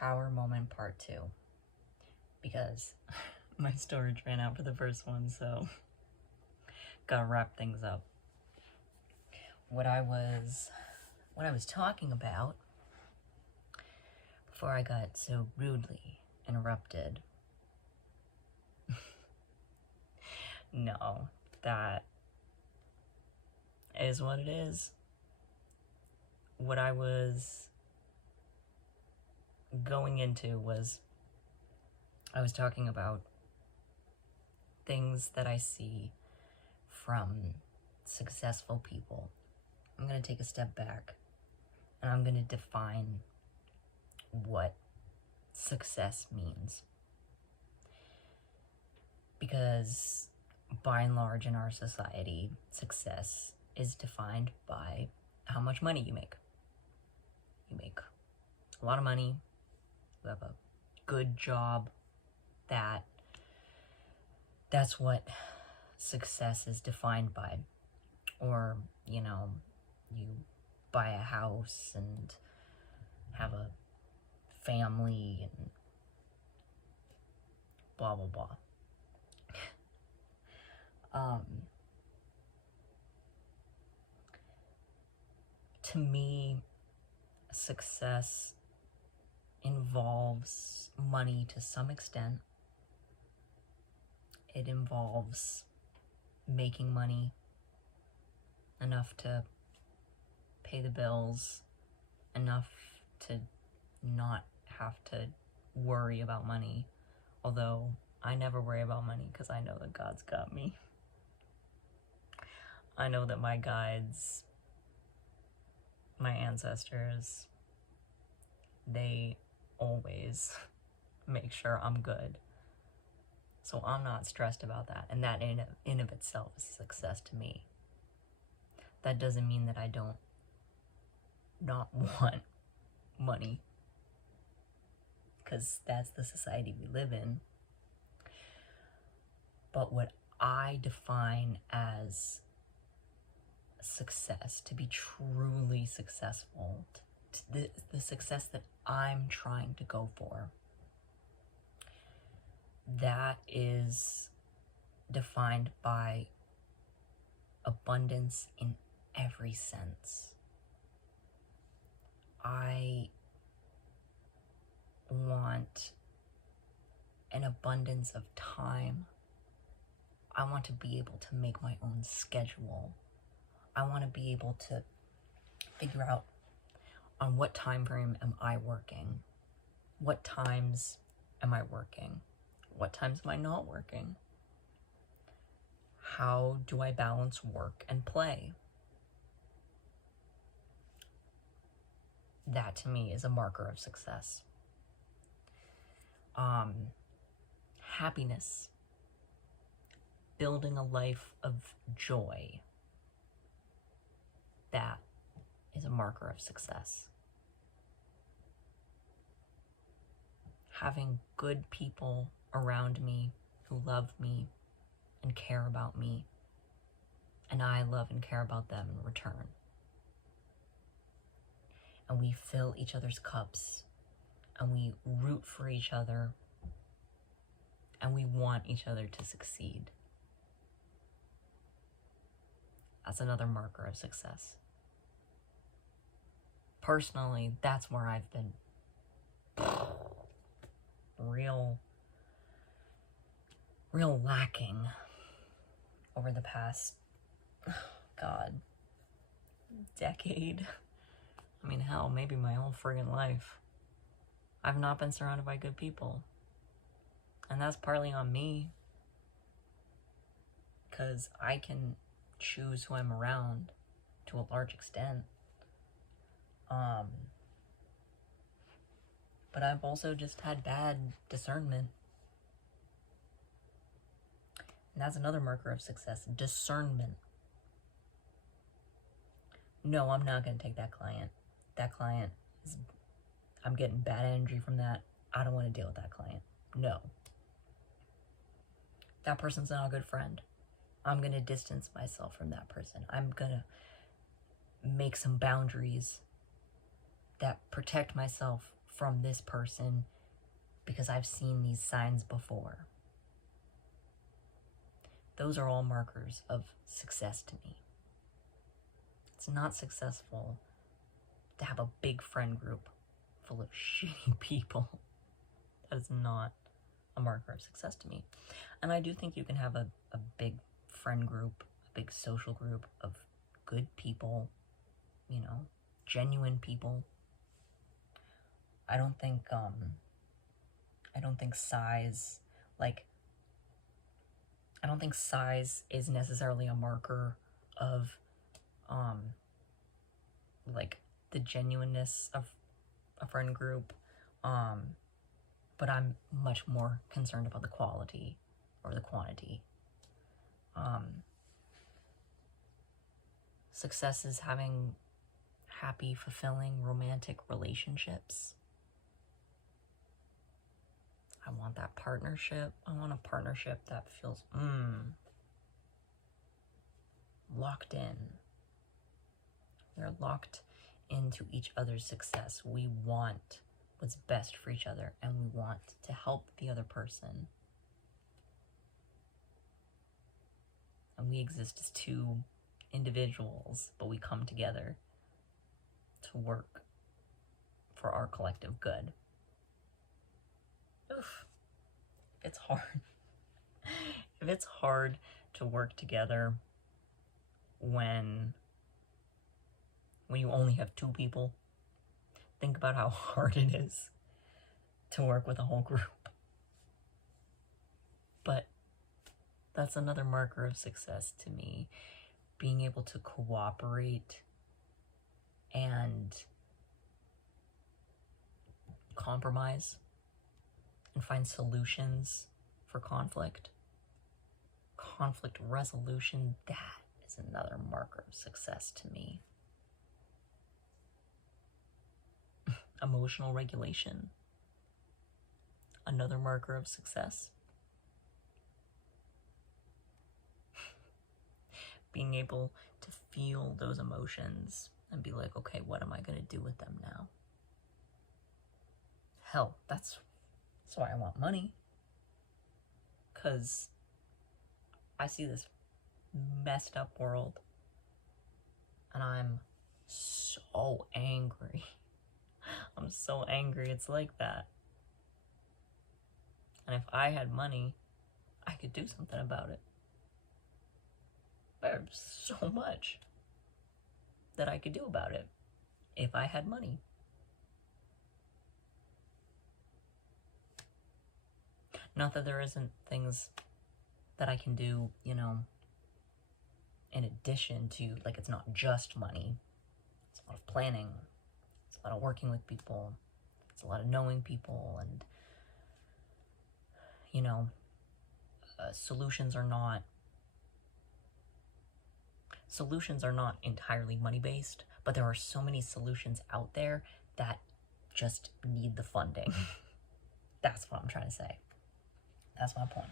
Tower moment part 2, because my storage ran out for the first one, so gotta wrap things up. What I was talking about before I got so rudely interrupted. No, that is what it is. What I was going into was, I was talking about things that I see from successful people. I'm going to take a step back and I'm going to define what success means. Because by and large in our society, success is defined by how much money you make. You make a lot of money, you have a good job, that's what success is defined by. Or, you know, you buy a house and have a family and blah, blah, blah. To me, success involves money to some extent. It involves making money enough to pay the bills, enough to not have to worry about money. Although I never worry about money because I know that God's got me. I know that my guides, my ancestors, they always make sure I'm good. So I'm not stressed about that. And that in of itself is success to me. That doesn't mean that I don't not want money, because that's the society we live in. But what I define as success, to be truly successful, the success that I'm trying to go for, that is defined by abundance in every sense. I want an abundance of time. I want to be able to make my own schedule. I want to be able to figure out on what time frame am I working? What times am I working? What times am I not working? How do I balance work and play? That to me is a marker of success. Happiness. Building a life of joy. That is a marker of success. Having good people around me who love me and care about me, and I love and care about them in return. And we fill each other's cups, and we root for each other, and we want each other to succeed. That's another marker of success. Personally, that's where I've been real lacking over the past, decade. I mean, hell, maybe my whole friggin' life. I've not been surrounded by good people. And that's partly on me, because I can choose who I'm around to a large extent. But I've also just had bad discernment. And that's another marker of success, discernment. No, I'm not going to take that client. That client is, I'm getting bad energy from that. I don't want to deal with that client. No. That person's not a good friend. I'm going to distance myself from that person. I'm going to make some boundaries that protect myself from this person because I've seen these signs before. Those are all markers of success to me. It's not successful to have a big friend group full of shitty people. That is not a marker of success to me. And I do think you can have a big friend group, a big social group of good people, you know, genuine people. I don't think size, like, I don't think size is necessarily a marker of, like, the genuineness of a friend group, but I'm much more concerned about the quality or the quantity. Success is having happy, fulfilling, romantic relationships. I want that partnership. I want a partnership that feels, locked in. We're locked into each other's success. We want what's best for each other, and we want to help the other person. And we exist as two individuals, but we come together to work for our collective good. Oof, it's hard. If it's hard to work together when you only have two people, think about how hard it is to work with a whole group. But that's another marker of success to me, being able to cooperate and compromise and find solutions for conflict. Conflict resolution, that is another marker of success to me. Emotional regulation, another marker of success. Being able to feel those emotions and be like, okay, what am I going to do with them now? Hell, that's why I want money. Because I see this messed up world and I'm so angry. I'm so angry it's like that. And if I had money, I could do something about it. There's so much that I could do about it if I had money. Not that there isn't things that I can do, you know, in addition to, like, it's not just money. It's a lot of planning. It's a lot of working with people. It's a lot of knowing people, and, you know, solutions are not entirely money-based, but there are so many solutions out there that just need the funding. That's what I'm trying to say. That's my point.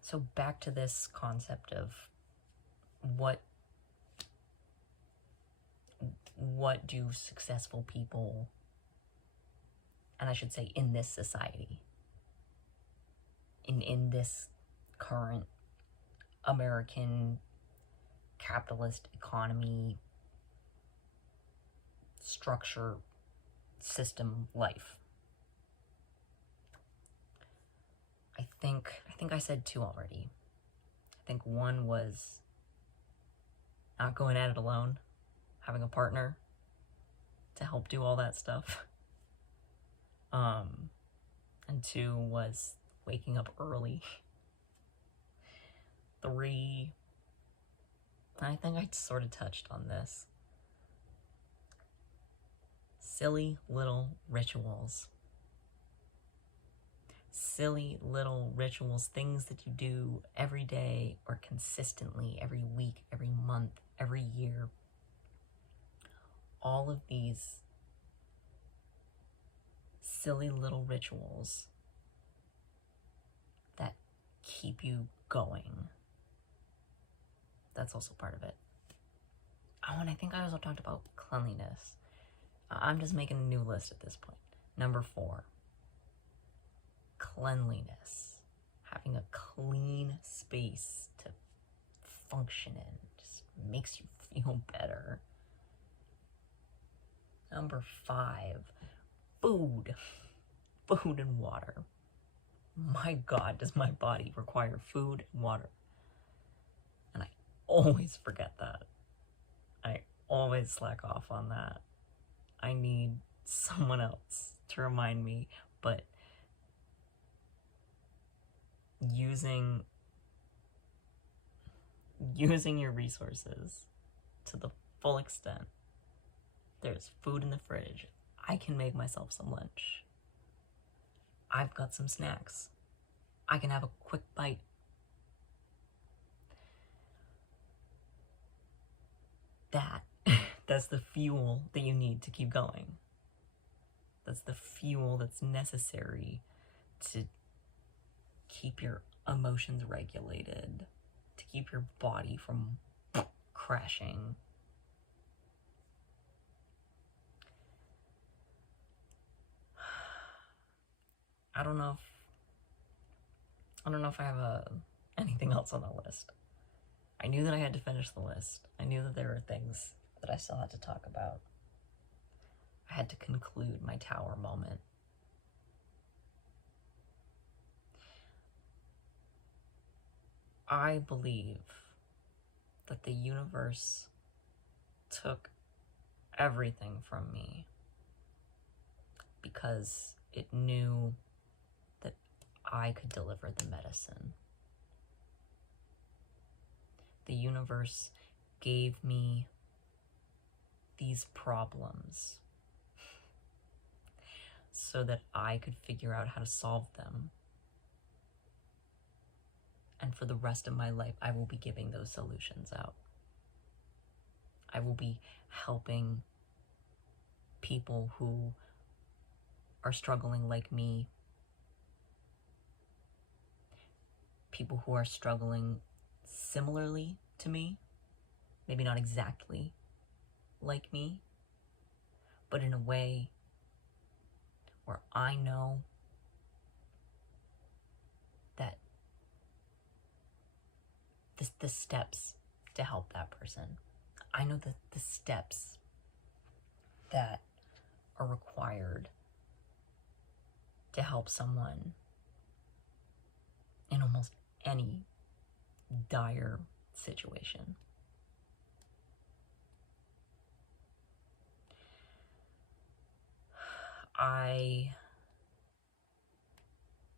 So back to this concept of what do successful people, and I should say in this society, in this current American capitalist economy structure system life. I think I said two already. I think one was not going at it alone, having a partner to help do all that stuff. And two was waking up early. 3, I think I sort of touched on this. Silly little rituals. Silly little rituals, things that you do every day or consistently, every week, every month, every year. All of these silly little rituals that keep you going. That's also part of it. Oh, and I think I also talked about cleanliness. I'm just making a new list at this point. Number 4, cleanliness. Having a clean space to function in just makes you feel better. Number 5, food. Food and water. My God, does my body require food and water? And I always forget that. I always slack off on that. I need someone else to remind me, but using your resources to the full extent. There's food in the fridge. I can make myself some lunch. I've got some snacks. I can have a quick bite. That's the fuel that you need to keep going. That's the fuel that's necessary to keep your emotions regulated, to keep your body from crashing. I don't know if I have anything else on the list. I knew that I had to finish the list. I knew that there were things that I still had to talk about. I had to conclude my tower moment. I believe that the universe took everything from me because it knew that I could deliver the medicine. The universe gave me these problems so that I could figure out how to solve them. And for the rest of my life, I will be giving those solutions out. I will be helping people who are struggling like me, people who are struggling similarly to me, maybe not exactly like me, but in a way where I know that the steps to help that person. I know that the steps that are required to help someone in almost any dire situation. I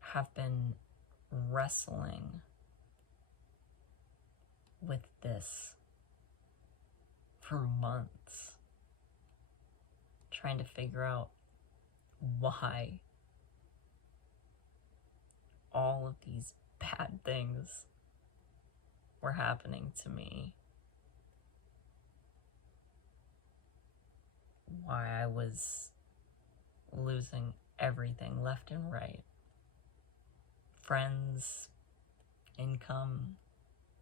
have been wrestling with this for months, trying to figure out why all of these bad things were happening to me. Why I was losing everything left and right. Friends, income,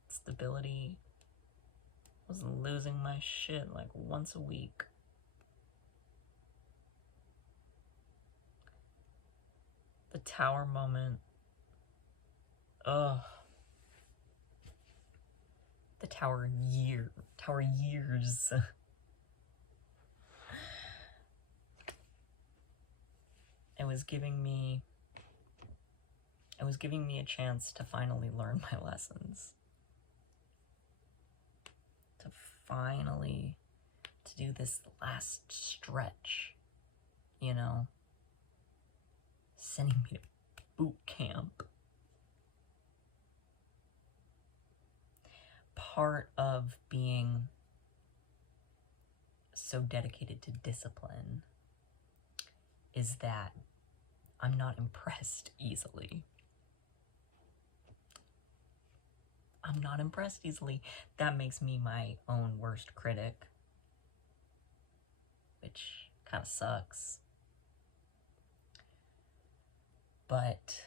stability. I was losing my shit like once a week. The tower moment. Ugh. The tower years. It was giving me a chance to finally learn my lessons. To do this last stretch, you know, sending me to boot camp. Part of being so dedicated to discipline is that I'm not impressed easily. I'm not impressed easily. That makes me my own worst critic, which kind of sucks. But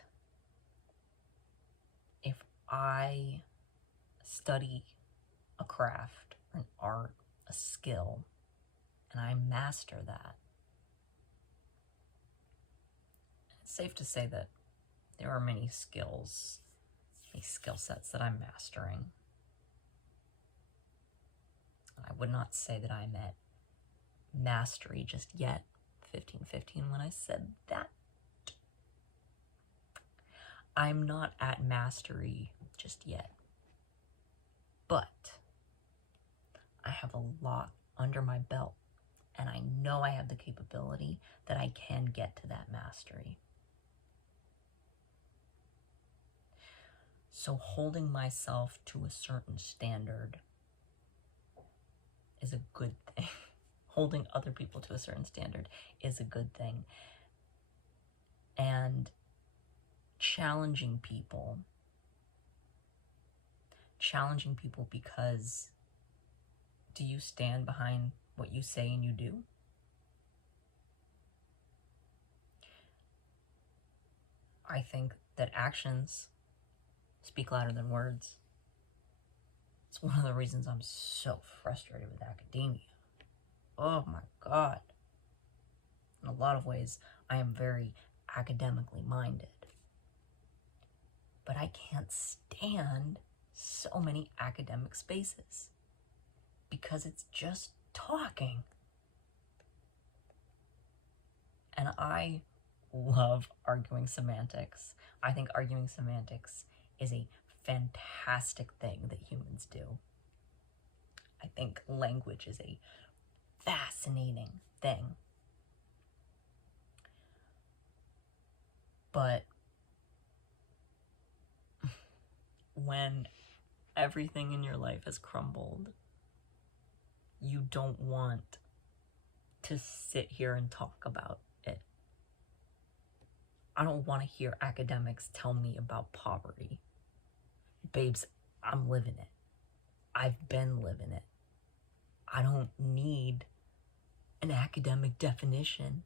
if I study a craft, an art, a skill, and I master that. It's safe to say that there are many skills, many skill sets that I'm mastering. I would not say that I'm at mastery just yet. 15-15 when I said that. I'm not at mastery just yet. But I have a lot under my belt, and I know I have the capability that I can get to that mastery. So holding myself to a certain standard is a good thing. Holding other people to a certain standard is a good thing. And challenging people because do you stand behind what you say and you do? I think that actions speak louder than words. It's one of the reasons I'm so frustrated with academia. Oh my God. In a lot of ways, I am very academically minded. But I can't stand so many academic spaces because it's just talking. And I love arguing semantics. I think arguing semantics is a fantastic thing that humans do. I think language is a fascinating thing. But when everything in your life has crumbled, you don't want to sit here and talk about it. I don't want to hear academics tell me about poverty. Babes, I'm living it. I've been living it. I don't need an academic definition